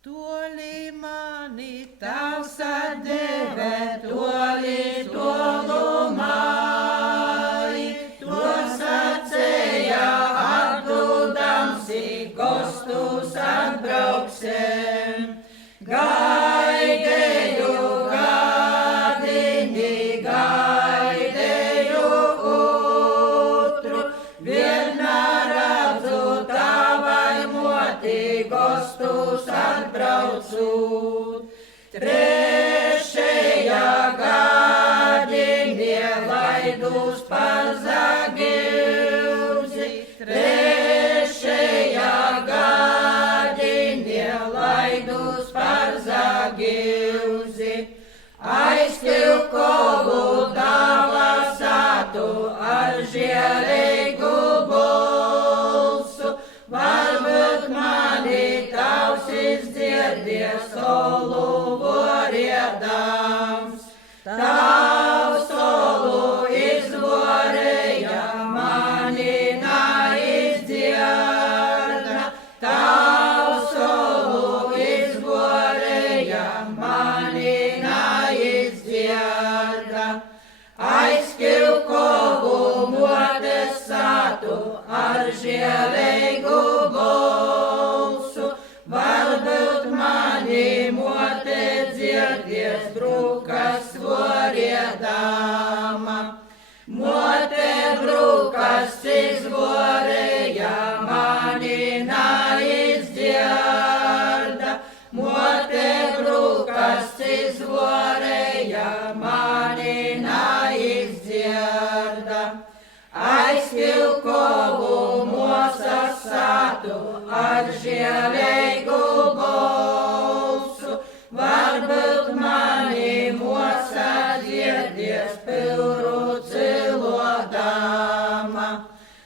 Toli mani tavs atdeve, toli tolumai, to sacēja atdūdams, gostus atbrauksem. Gaidēju gadini, gaidēju utru, vienā redzu tavai moti, gostus atbraucūt. Trešajā gadini, laidus pazagilzi, trešajā gadini, laidus pazagilzi. Aizkilkovu tava satu ar žēlīgu balsu, varbūt mani tavs izdzirdies solu vorēdams. Tavs solu izvorēja, mani neizdzirda. Tavs solu izvorēja, mani neizdzirda. Aizkilkovu motes satu ar žēlīgu balsu, varbūt mani mote dzirdies brukas vorēdama. Mote brukas izvorēja, mani neizdzirda. Mote brukas izvorēja, mani neizdzirda. Aizkilkovu mosas satu ar žēlīgu balsu, varbūt mani mosa dzirdies pilru cilodama.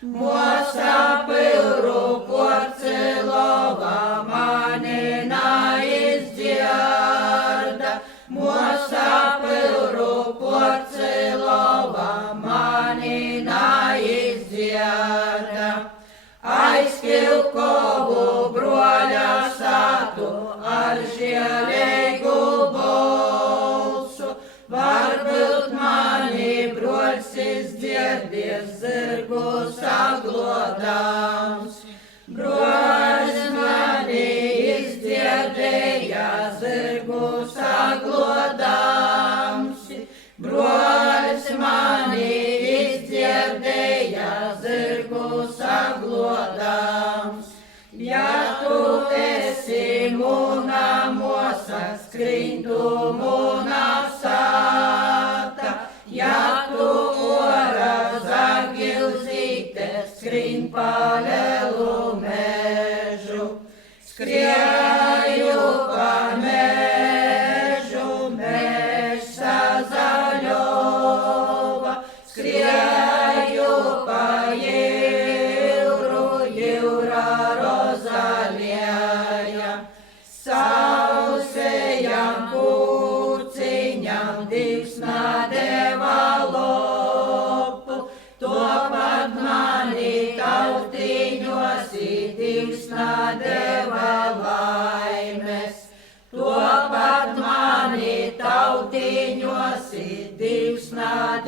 Mosa pilru porcelova, mani neizdzirda. Mosa pilru porcelova, mani neizdzirda. Aizkilkovu broļa satu ar žēlīgu balsu, varbūt mani broļs izdzirdies zirgu saglodams. Broļs mani izdzirdēja zirgu saglodams. Broļs mani izdzirdēja zirgu saglodams. Ja tu esi mūna mosa, skrien tu mūna sāta. Ja tu ora zagilzīte, skrien pa lielu mežu. Skrieju pa mežu, mežs sazaļova. Skrieju pa jūru, jūra rozalieja. Sausējam puciņam divs nadeva lopu, topat mani tautiņos divs nadeva laimes. Topat mani tautiņos divs nadeva